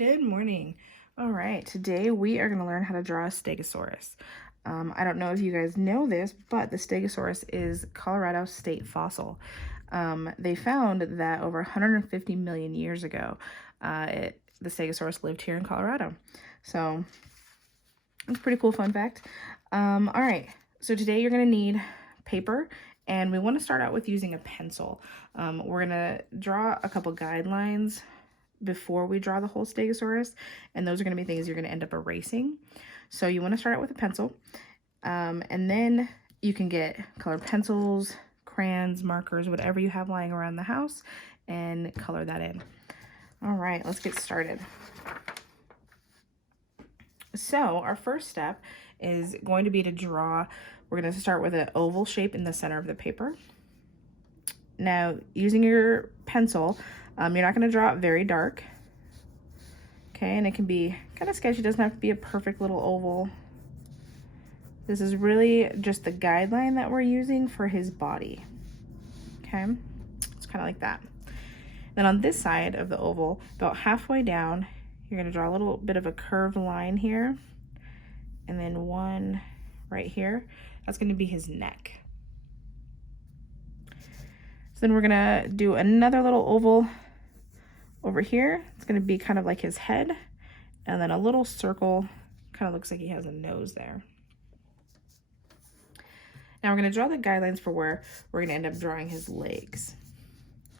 Good morning. All right, today we are going to learn how to draw a Stegosaurus. I don't know if you guys know this, but the Stegosaurus is Colorado state fossil. They found that over 150 million years ago, the Stegosaurus lived here in Colorado. So it's a pretty cool fun fact. All right, so today you're going to need paper, and we want to start out with using a pencil. We're going to draw a couple guidelines before we draw the whole Stegosaurus, and those are going to be things you're going to end up erasing. So you want to start out with a pencil, and then you can get colored pencils, crayons, markers, whatever you have lying around the house, and color that in. All right, let's get started. So our first step is going to be to draw. We're going to start with an oval shape in the center of the paper. Now, using your pencil, you're not going to draw it very dark. Okay, and it can be kind of sketchy. It doesn't have to be a perfect little oval. This is really just the guideline that we're using for his body. Okay, it's kind of like that. Then on this side of the oval, about halfway down, you're going to draw a little bit of a curved line here, and then one right here. That's going to be his neck. So then we're going to do another little oval over here. It's going to be kind of like his head, and then a little circle, kind of looks like he has a nose there. Now we're going to draw the guidelines for where we're going to end up drawing his legs.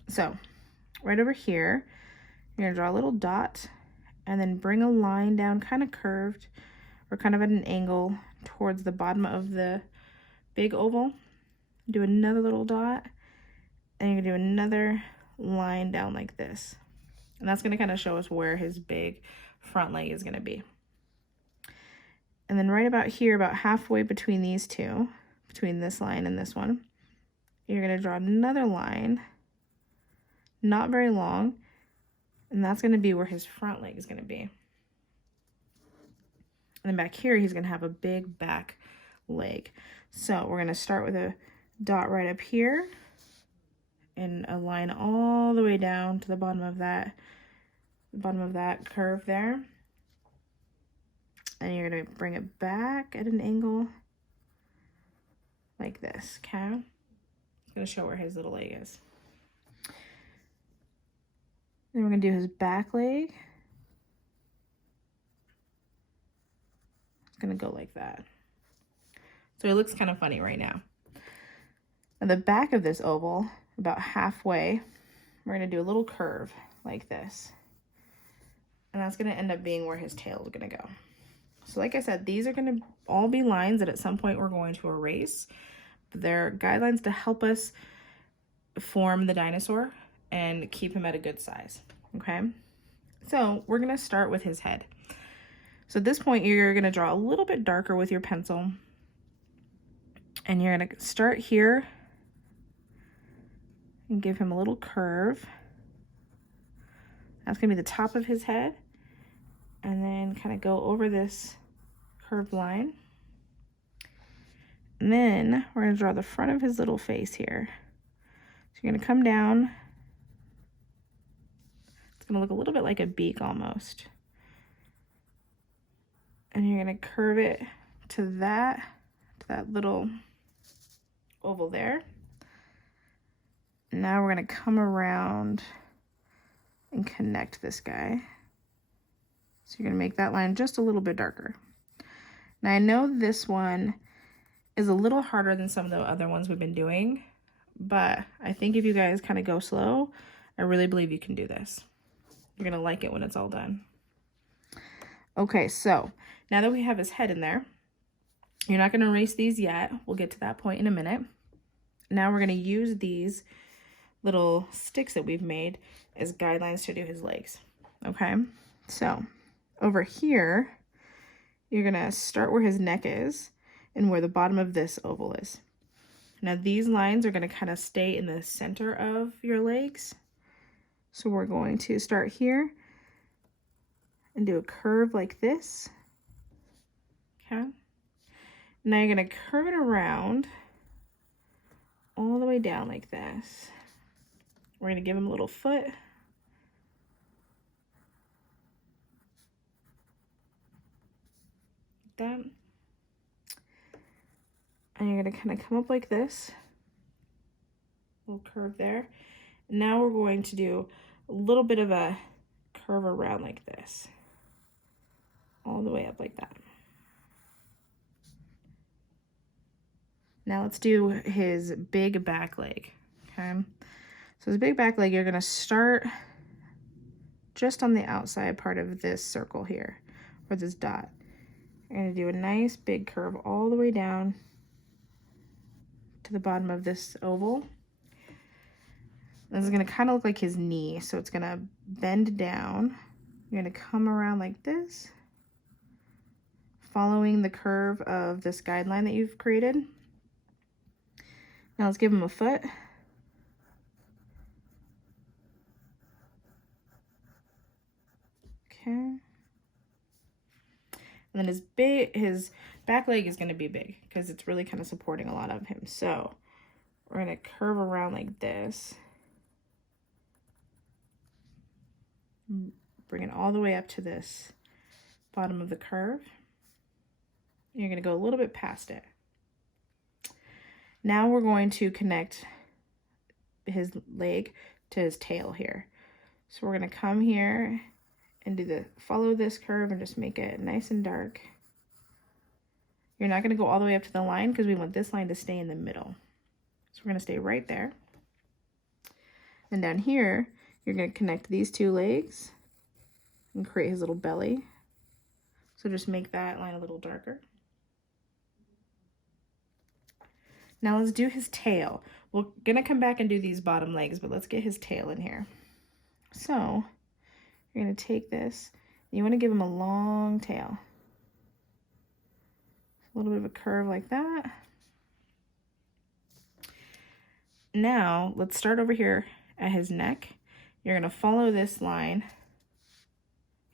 So right over here, you're going to draw a little dot and then bring a line down kind of curved or kind of at an angle towards the bottom of the big oval. Do another little dot, and you're going to do another line down like this. And that's going to kind of show us where his big front leg is going to be. And then right about here, about halfway between these two, between this line and this one, you're going to draw another line, not very long, and that's going to be where his front leg is going to be. And then back here, he's going to have a big back leg. So we're going to start with a dot right up here and a line all the way down to the bottom of that curve there. And you're going to bring it back at an angle like this, okay? It's going to show where his little leg is. Then we're going to do his back leg. It's going to go like that. So it looks kind of funny right now. At the back of this oval, about halfway, we're going to do a little curve like this. And that's going to end up being where his tail is going to go. So like I said, these are going to all be lines that at some point we're going to erase. They're guidelines to help us form the dinosaur and keep him at a good size, okay? So we're going to start with his head. So at this point, you're going to draw a little bit darker with your pencil. And you're going to start here and give him a little curve. That's going to be the top of his head. And then kind of go over this curved line. And then we're going to draw the front of his little face here. So you're going to come down. It's going to look a little bit like a beak almost. And you're going to curve it to that little oval there. Now we're going to come around and connect this guy. So you're going to make that line just a little bit darker. Now I know this one is a little harder than some of the other ones we've been doing, but I think if you guys kind of go slow, I really believe you can do this. You're going to like it when it's all done. Okay, so now that we have his head in there, you're not going to erase these yet. We'll get to that point in a minute. Now we're going to use these little sticks that we've made as guidelines to do his legs. Okay, so over here, you're going to start where his neck is and where the bottom of this oval is. Now these lines are going to kind of stay in the center of your legs. So we're going to start here and do a curve like this. Okay. Now you're going to curve it around all the way down like this. We're going to give him a little foot. that. And you're gonna kind of come up like this, little curve there. Now we're going to do a little bit of a curve around like this, all the way up like that. Now let's do his big back leg, okay? So his big back leg, you're gonna start just on the outside part of this circle here, or this dot. You're gonna do a nice big curve all the way down to the bottom of this oval. This is gonna kind of look like his knee, so it's gonna bend down. You're gonna come around like this, following the curve of this guideline that you've created. Now let's give him a foot. Okay. And then his back leg is gonna be big because it's really kind of supporting a lot of him. So we're gonna curve around like this. Bring it all the way up to this bottom of the curve. You're going to go a little bit past it. Now we're going to connect his leg to his tail here. So we're going to come here and follow this curve and just make it nice and dark. You're not going to go all the way up to the line because we want this line to stay in the middle. So we're going to stay right there. And down here, you're going to connect these two legs and create his little belly. So just make that line a little darker. Now let's do his tail. We're going to come back and do these bottom legs, but let's get his tail in here. So you're going to take this. You want to give him a long tail. A little bit of a curve like that. Now let's start over here at his neck. You're going to follow this line.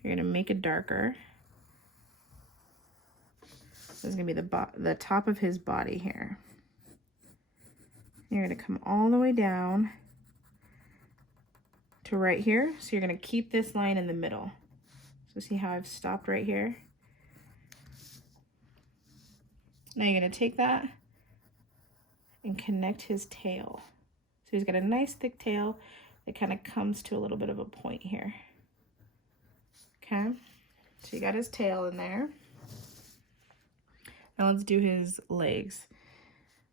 You're going to make it darker. This is going to be the top of his body here. You're going to come all the way down to right here. So you're going to keep this line in the middle. So see how I've stopped right here? Now you're going to take that and connect his tail. So he's got a nice thick tail. It kind of comes to a little bit of a point here. Okay, so you got his tail in there. Now let's do his legs.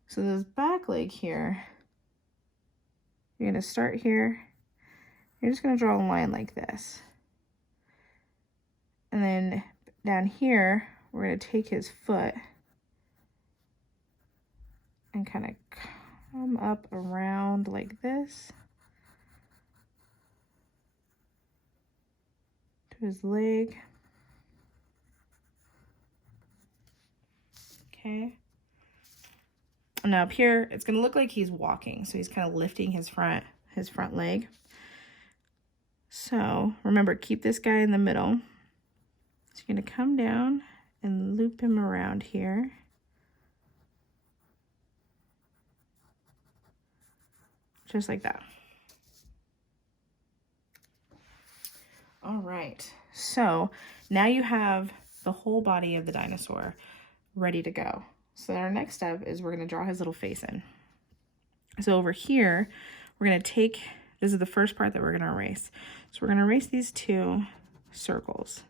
So this back leg here, you're gonna start here. You're just gonna draw a line like this. And then down here, we're gonna take his foot and kind of come up around like this. His leg. Okay. Now up here, it's going to look like he's walking. So he's kind of lifting his front leg. So remember, keep this guy in the middle. So you're going to come down and loop him around here. Just like that. All right, so now you have the whole body of the dinosaur ready to go. So our next step is we're gonna draw his little face in. So over here, we're gonna take, this is the first part that we're gonna erase. So we're gonna erase these two circles,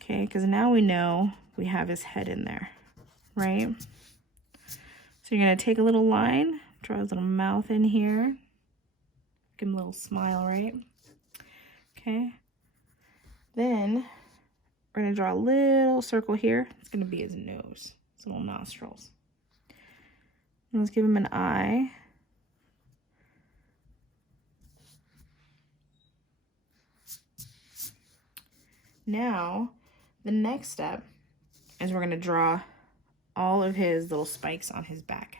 okay? Because now we know we have his head in there, right? So you're gonna take a little line, draw his little mouth in here, give him a little smile, right? Okay. Then we're going to draw a little circle here. It's going to be his nose, his little nostrils. And let's give him an eye. Now, the next step is we're going to draw all of his little spikes on his back.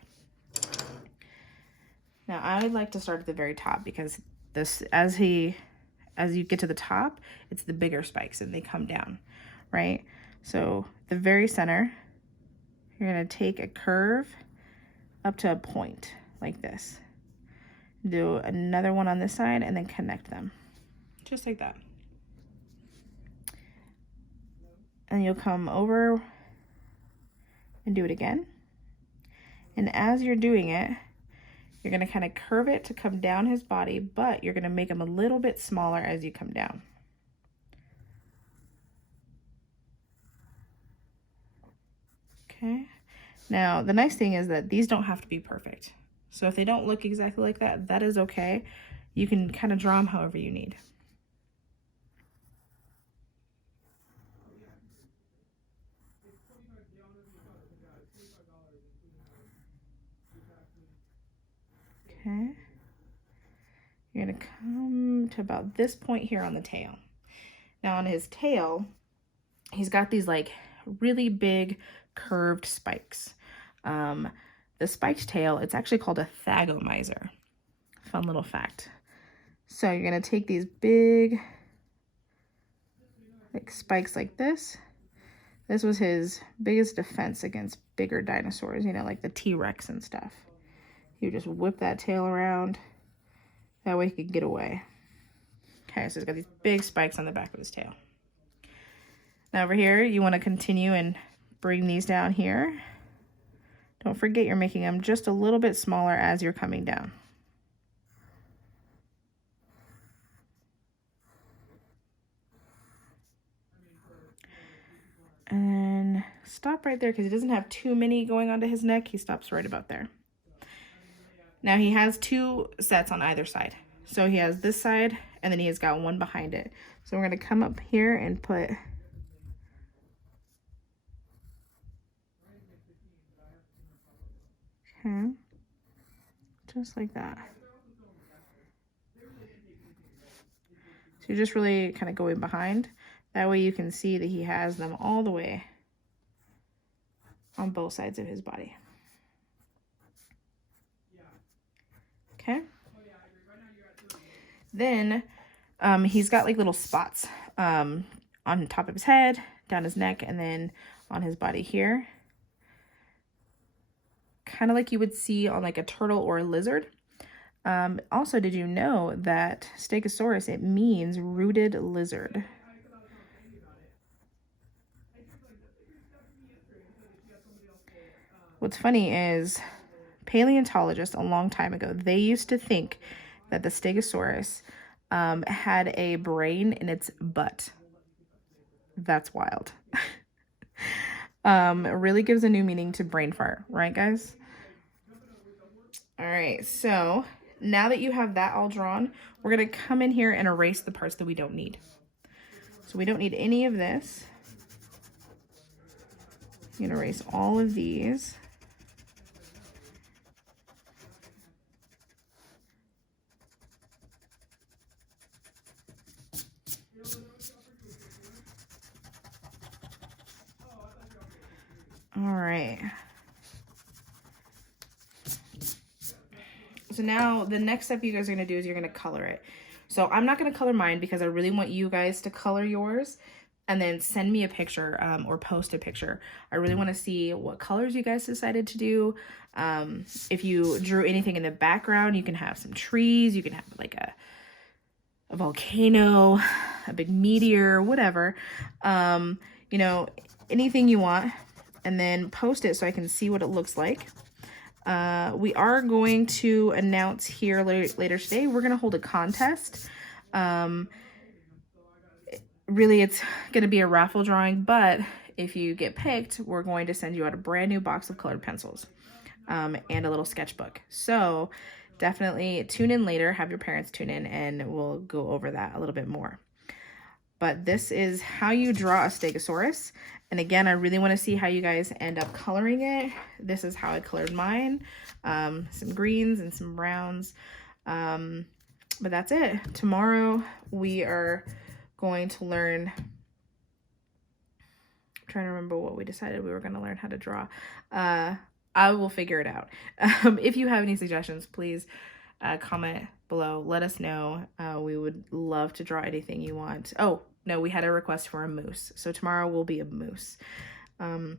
Now, I would like to start at the very top because this, as you get to the top, it's the bigger spikes and they come down, right? So the very center, you're gonna take a curve up to a point like this. Do another one on this side and then connect them, just like that. And you'll come over and do it again. And as you're doing it, you're going to kind of curve it to come down his body, but you're going to make him a little bit smaller as you come down. Okay. Now, the nice thing is that these don't have to be perfect. So if they don't look exactly like that, that is okay. You can kind of draw them however you need. Okay. You're going to come to about this point here on the tail. Now on his tail, he's got these like really big curved spikes. The spiked tail, it's actually called a thagomizer. Fun little fact. So you're going to take these big like spikes like this. This was his biggest defense against bigger dinosaurs, you know, like the T-Rex and stuff. You just whip that tail around. That way he could get away. Okay, so he's got these big spikes on the back of his tail. Now over here, you want to continue and bring these down here. Don't forget you're making them just a little bit smaller as you're coming down. And then stop right there because he doesn't have too many going onto his neck. He stops right about there. Now he has two sets on either side. So he has this side and then he has got one behind it. So we're going to come up here and put okay, just like that. So you're just really kind of going behind. That way you can see that he has them all the way on both sides of his body. Okay. Then he's got like little spots on top of his head, down his neck, and then on his body here. Kind of like you would see on like a turtle or a lizard. Also, did you know that Stegosaurus, it means rooted lizard? What's funny is paleontologists a long time ago, they used to think that the Stegosaurus had a brain in its butt. That's wild. It really gives a new meaning to brain fart, right guys? All right, so now that you have that all drawn, we're gonna come in here and erase the parts that we don't need. So we don't need any of this. You're gonna erase all of these. All right. So now the next step you guys are going to do is you're going to color it. So I'm not going to color mine because I really want you guys to color yours and then send me a picture or post a picture. I really want to see what colors you guys decided to do. If you drew anything in the background, you can have some trees, you can have like a volcano, a big meteor, whatever. You know, anything you want. And then post it so I can see what it looks like. We are going to announce here later today, we're going to hold a contest. Really, it's going to be a raffle drawing, but if you get picked, we're going to send you out a brand new box of colored pencils and a little sketchbook. So definitely tune in later, have your parents tune in, and we'll go over that a little bit more. But this is how you draw a Stegosaurus. And again, I really want to see how you guys end up coloring it. This is how I colored mine. Some greens and some browns. But that's it. Tomorrow we are going to learn, I'm trying to remember what we decided we were going to learn how to draw. I will figure it out. If you have any suggestions, please comment below. Let us know. We would love to draw anything you want. Oh, no, we had a request for a moose. So tomorrow will be a moose. All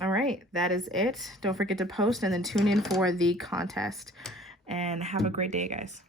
right, that is it. Don't forget to post and then tune in for the contest. And have a great day, guys.